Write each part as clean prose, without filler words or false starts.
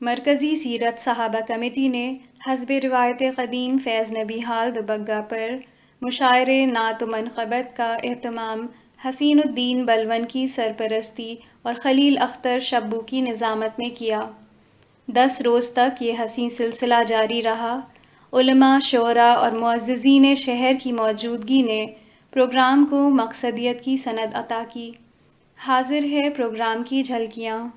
مرکزی سیرت صحابہ کمیٹی نے حسب روایت قدیم فیض نبی حال دوبگہ پر مشاعرے نعت و منقبت کا اہتمام حسین الدین بلون کی سرپرستی اور خلیل اختر شبو کی نظامت میں کیا۔ 10 روز تک یہ حسین سلسلہ جاری رہا۔ علماء، شعراء اور معززین شہر کی موجودگی نے پروگرام کو مقصدیت کی سند عطا کی۔ حاضر ہے پروگرام کی جھلکیاں۔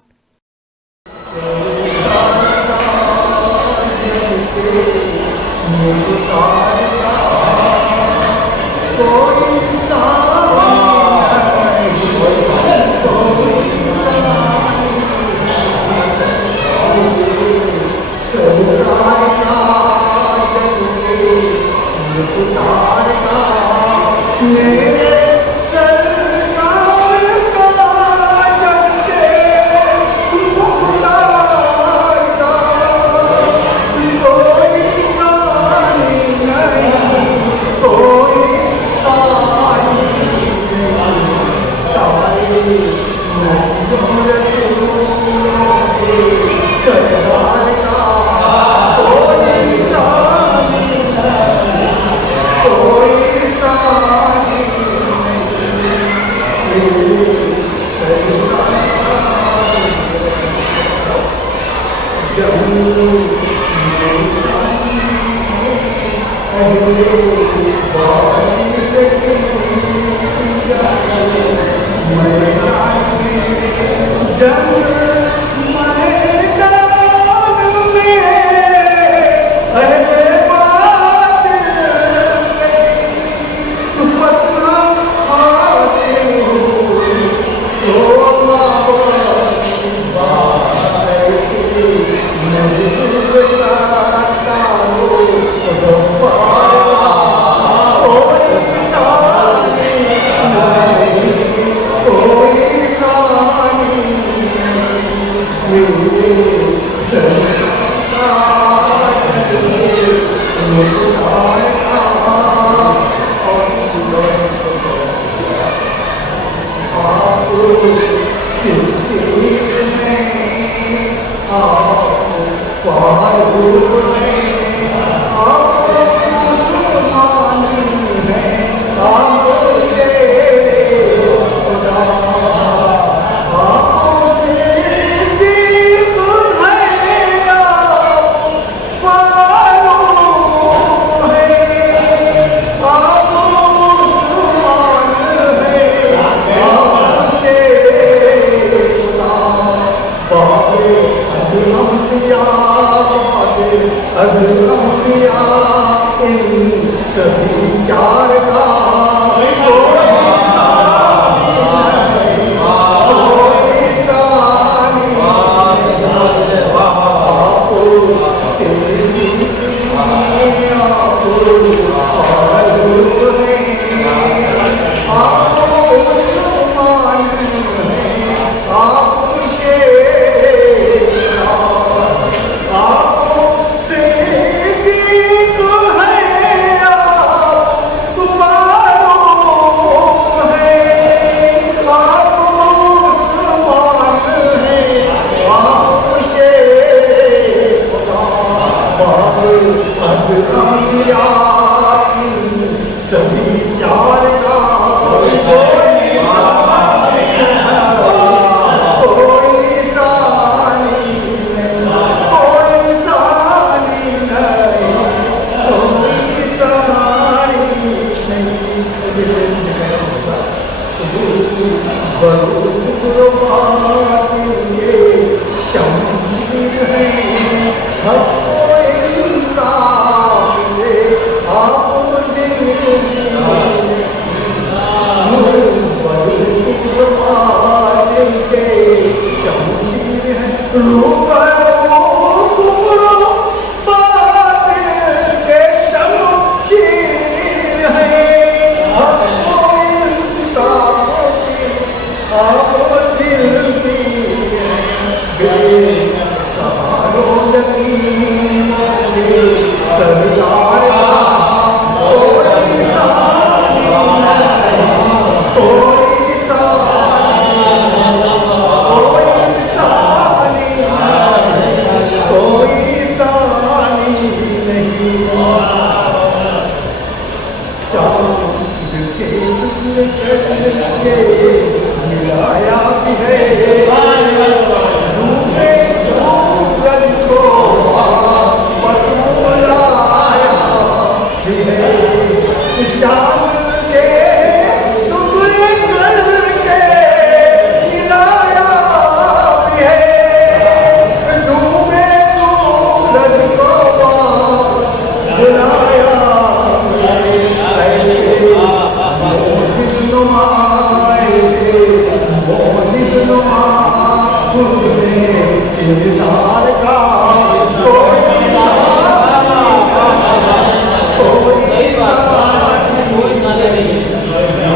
کردار کا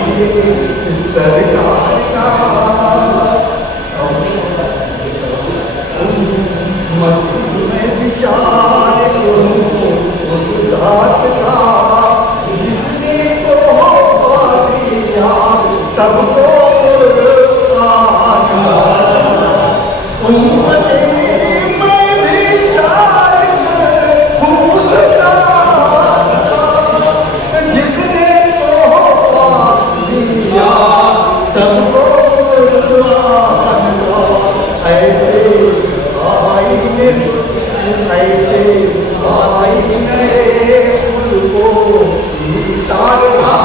کوئی سرکار کا میں بچار اس ذات کا جس نے تو دیا سب کو قرآن میں بچار اس ذات کا جس نے تو دیا سب کو قرآن کا ایسے آئینے پھول کو تارنا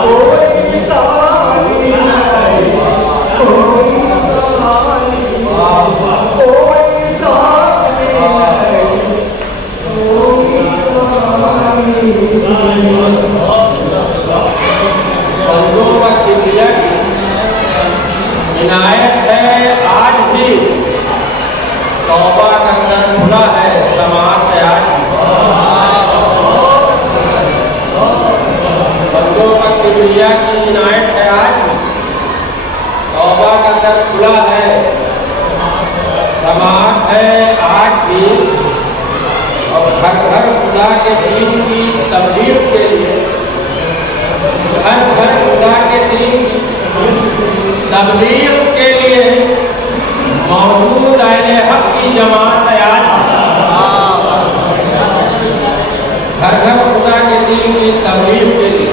کوئی ثانی نہیں کوئی ثانی کوئی ثانی نہیں کوئی ثانی بندوں کا کبریا کی عنایت ہے آج بھی توبہ کا در کھلا ہے سماعت ہے آج بھی بندوں کا کبریا کی عنایت ہے آج بھی توبہ کا در کھلا ہے سماعت ہے آج بھی اور گھر گھر خدا کے دین کی تبلیغ کے لیے ہر گھر خدا کے دین کی تبلیغ کے لیے موجود اہل حق کی جماعت ہے آج گھر گھر خدا کے دین کی تبلیغ کے لیے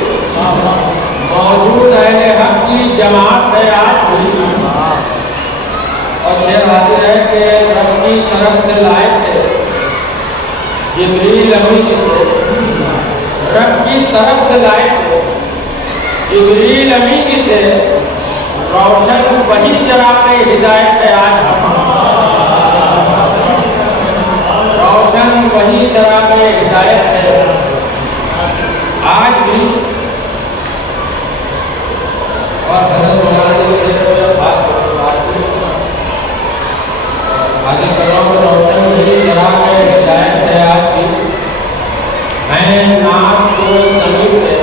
موجود اہل حق کی جماعت ہے آج بھی اور شعر حاضر ہے کہ رب کی طرف سے لائے تھے جبریل امین سے رب کی طرف سے لائے تھے جبریل امین سے روشن وہی چراغ ہدایت ہے آج روشن وہی چراغ ہدایت ہے آج بھی اور حضرت مولانا سے بات حاضر کرام روشن وہی چراغ ہدایت ہے آج بھی میں نام کو زمین پہ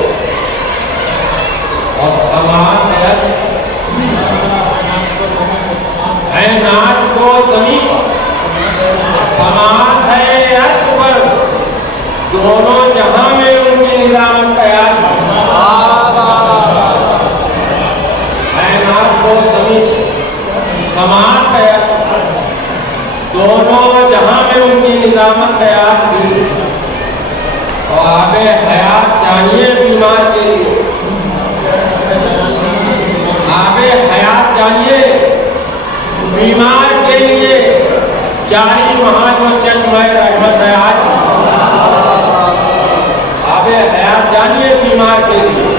اور سماعت ہے نعت کو زمین پر سماعت ہے عرش پر دونوں جہاں میں ان کی نظام تیار ہے نعت کو زمین سماعت ہے عرش پر دونوں جہاں میں ان کی نظامت تیار بھی اور آب حیات جانیے بیمار کے لیے آب حیات جانیے بیمار کے لیے جاری وہاں جو چشمہ رحمت ہے آج آب حیات جانیے بیمار کے لیے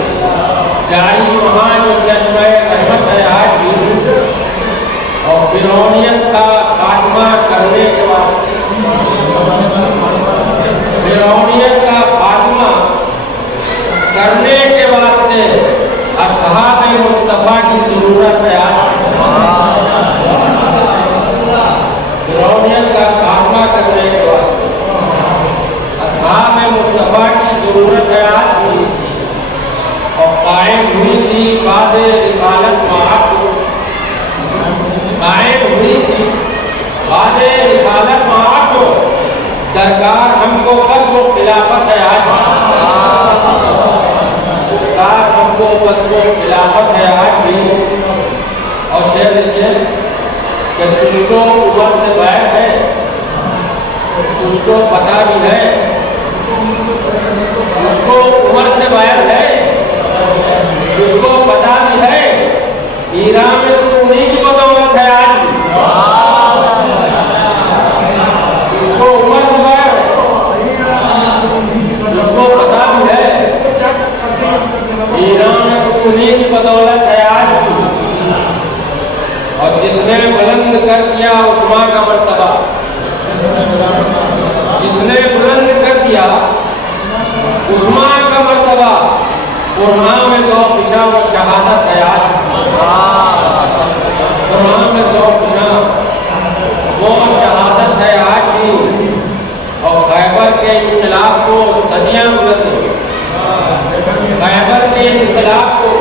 جاری وہاں جو چشمہ رحمت ہے آج بھی اور فرعونیت کا خاتمہ کرنے کے واسطے فرعونیت کا خاتمہ کرنے کے واسطے اصحاب مصطفیٰ کی ضرورت ہے آج فرعونیت کا خاتمہ کرنے کے واسطے اصحاب مصطفیٰ کی ضرورت ہے آج بھی اور قائم ہوئی تھی بعد رسالت معاف قائم ہوئی تھی بعد رسالت معاف درکار ہم کو بس وہ خلافت ہے آج درکار ہم کو بس وہ خلافت ہے آج بھی اور شعر دیکھیے کہ تجھ کو عمر سے بیر ہے تجھ کو پتہ بھی ہے تجھ کو عمر سے بیر ہے تجھ کو پتہ بھی ہے ایران میں تو انہیں کی بدولت ہے آج بھی تجھ کو عمر سے بیر تجھ کو پتہ بھی ہے ایران میں تو انہیں کی بدولت ہے آج بھی اور جس نے بلند کر دیا عثمان کا مرتبہ جس نے بلند کر دیا عثمان کا مرتبہ قرآن میں دو فشاں و شہادت ہے آج قرآن میں دو فشاں وہ کے انقلاب کو صدیاں گزر گئی، خیبر کے انقلاب کو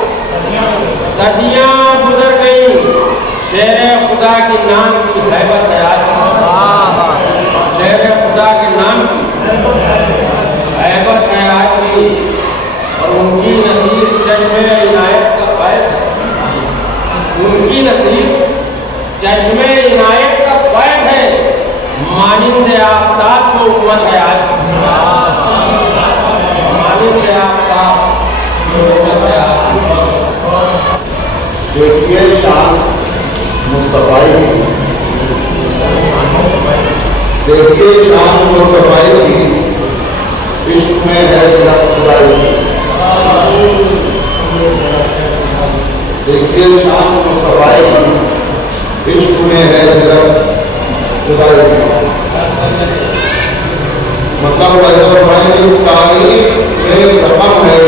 صدیاں گزر گئی، شہر خدا کے نام کی ہیبت ہے آج، شہر خدا کے نام کی ہیبت ہے آج بھی، اور ان کی نصیر چشمے عنایت کا فیض، ان کی نصیر چشمے عنایت کا فیض ہے، مانند آفتاب جو امت ہے آج، مانند آفتاب جو امت ہے آج۔ دیکھیے شان مصطفی کی، دیکھیے شان مصطفی کی، عشق میں ہے ذات خدائی کی، دیکھیے شان مصطفی کی، عشق میں ہے ذات خدائی کی۔ مطلب تاریخ میں رقم ہے،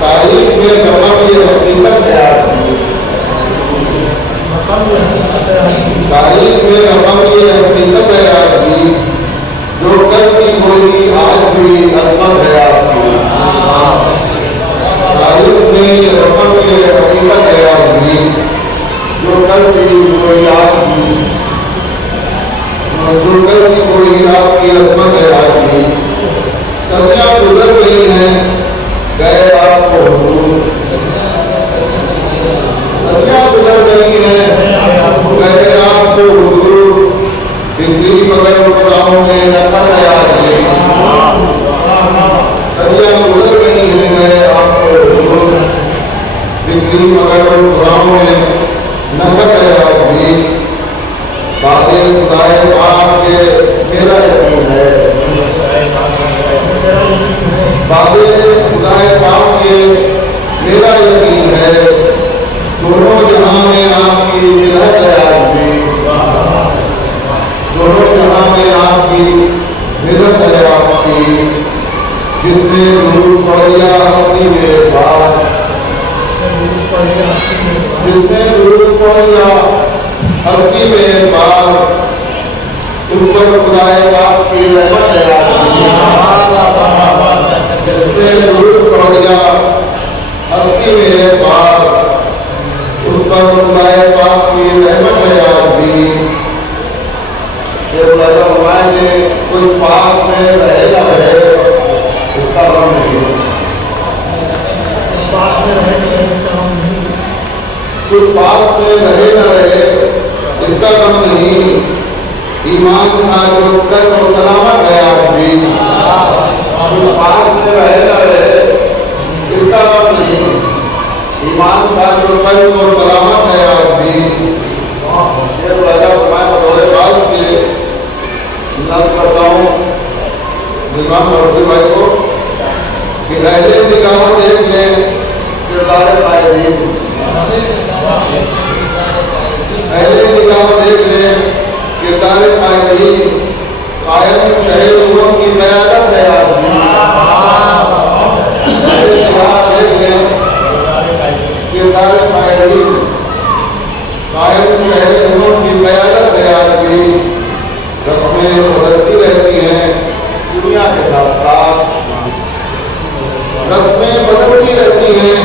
تاریخ میں رقم یہ حقیقت ہے آدمی، تاریخ میں رقم یہ حقیقت ہے آدمی، جو کل کی کوئی آج بھی عظمت ہے آپ کی، تاریخ میں یہ رقم یہ حقیقت ہے آدمی، جو کل کی کوئی آج بھی، جو کل کی کوئی آپ کی عظمت ہے آدمی، صدیاں گزر گئی ہیں گئے آپ کو حضور، صدیاں گزر گئی ہیں گئے آپ کو حضور، بکری مگر گزراؤں میں نقل ہے آدمی، صدیاں گزر گئی ہیں گئے آپ کو حضور، بکری مگر گزراؤں میں نقل ہے آدمی، بادے خدائے پاک کے میرا یقین ہے، بادے خدائے پاک کے میرا یقین ہے، دونوں جہاں میں آپ کی مدد ہے آدمی، دونوں جہاں میں آپ کی مدد ہے آپ کی، جس نے درود پڑھ لیا ہستی میں پاک، جس نے درود پڑھ لیا ہستی میں پاک، اس پر خدائے پاک کی رحمت ہے آدمی، جس نے درود پڑھ لیا ہستی میں پاک، اس پر خدائے پاک کی رحمت ہے آدمی۔ یہ فرمائیں کہ کچھ پاس میں رہے نہ رہے اس کا غم نہیں، پاس میں رہے نہ رہے اس کا غم نہیں، کچھ پاس میں رہے نہ رہے اس کا غم نہیں، ایمان تھا جو کر کو سلامت ہے آدمی، کچھ پاس میں رہے نہ رہے اس کا غم نہیں، ایمان تھا جو کر کو سلامت ہے آدمی۔ یہ میں بطور خاص کے نظر کرتا ہوں نظام مروتی بھائی کو کہ اہل نگاہ دیکھ لیں کردار قائدین، اہل نگاہ دیکھ لیں کردار قائدین، قائم شہر امم کی قیادت ہے آدمی، اہل نگاہ دیکھ لیں کردار قائدین، قائم شہر امم کی قیادت ہے آدمی، رسمیں بدلتی رہتی ہیں دنیا کے ساتھ ساتھ، رسمیں بدلتی رہتی ہیں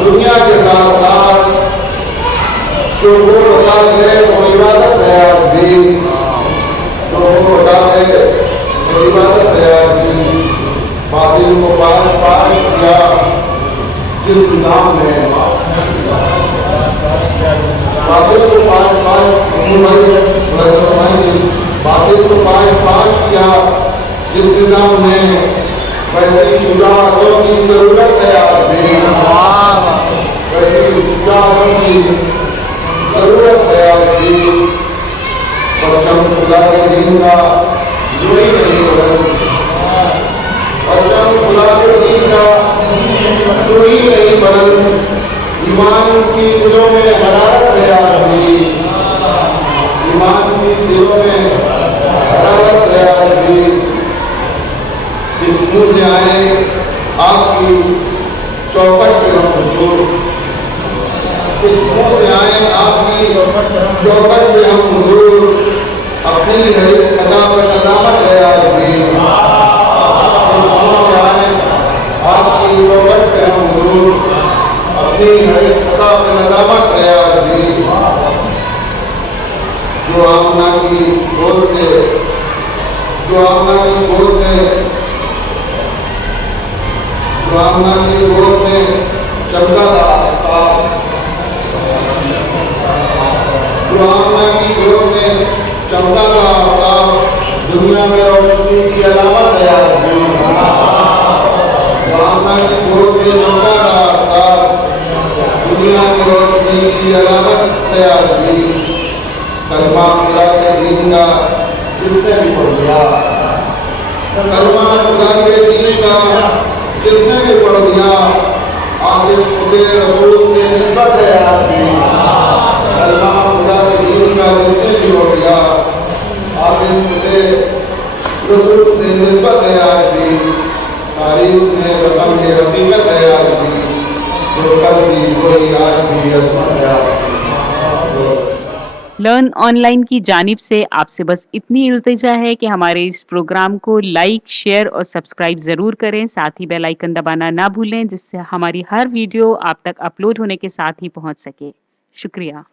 دنیا کے ساتھ ساتھ، جو وہ بتا دے وہ عبادت ہے آدمی، جو وہ بتا دے وہ عبادت ہے آدمی، باطل کو پاش پاش کیا جس نظام نے، باطل کو پاش باطل کو پاش پاش کیا جس نظام نے، ویسی شجاعتوں کی ضرورت ہے آدمی، ویسی شجاعتوں کی ضرورت ہے آدمی، پرچم خدا کے دین کا یوں ہی نہیں بلند، پرچم خدا کے دین کا یوں ہی نہیں بلند، ایمان کی دلوں میں حرارت ہے آدمی، ایمان کی دلوں میں حرارت ہے آدمی، جس منہ سے آئے آپ کی چوکٹ پہ ہم حضور، اس منہ سے آئے آپ کی چوکٹ پہ ہم حضور، اپنی ہر ادا پر ندامت ہے آدمی، اپنی ہر ایک خطا پہ ندامت ہے آج بھی، جو آمنہ کی گود سے، جو آمنہ کی گود میں، جو آمنہ کی گود میں چمکا تھا، جو آمنہ کی گود میں چمکا تھا آفتاب، دنیا میں روشنی کی علامت ہے آج بھی، جو آمنہ کی گود میں چمکا تھا آفتاب، دنیا میں روشنی کی علامت ہے آج بھی۔ کلمہ خدا کے دین کا جس نے بھی پڑھ لیا، کلمہ خدا کے دین کا جس نے بھی پڑھ لیا، آصف اسے رسول سے نسبت ہے آج بھی۔ کلمہ خدا کے دین کا جس نے بھی پڑھ لیا، آصف اسے رسول سے نسبت ہے آج بھی۔ تاریخ میں رقم کی حقیقت ہے آج بھی، جو کل بھی کوئی آج بھی عظمت ہے آج بھی۔ لرن آن لائن کی جانب سے آپ سے بس اتنی التجا ہے کہ ہمارے اس پروگرام کو لائک، شیئر اور سبسکرائب ضرور کریں، ساتھ ہی بیل آئیکن دبانا نہ بھولیں، جس سے ہماری ہر ویڈیو آپ تک اپلوڈ ہونے کے ساتھ ہی پہنچ سکے۔ شکریہ۔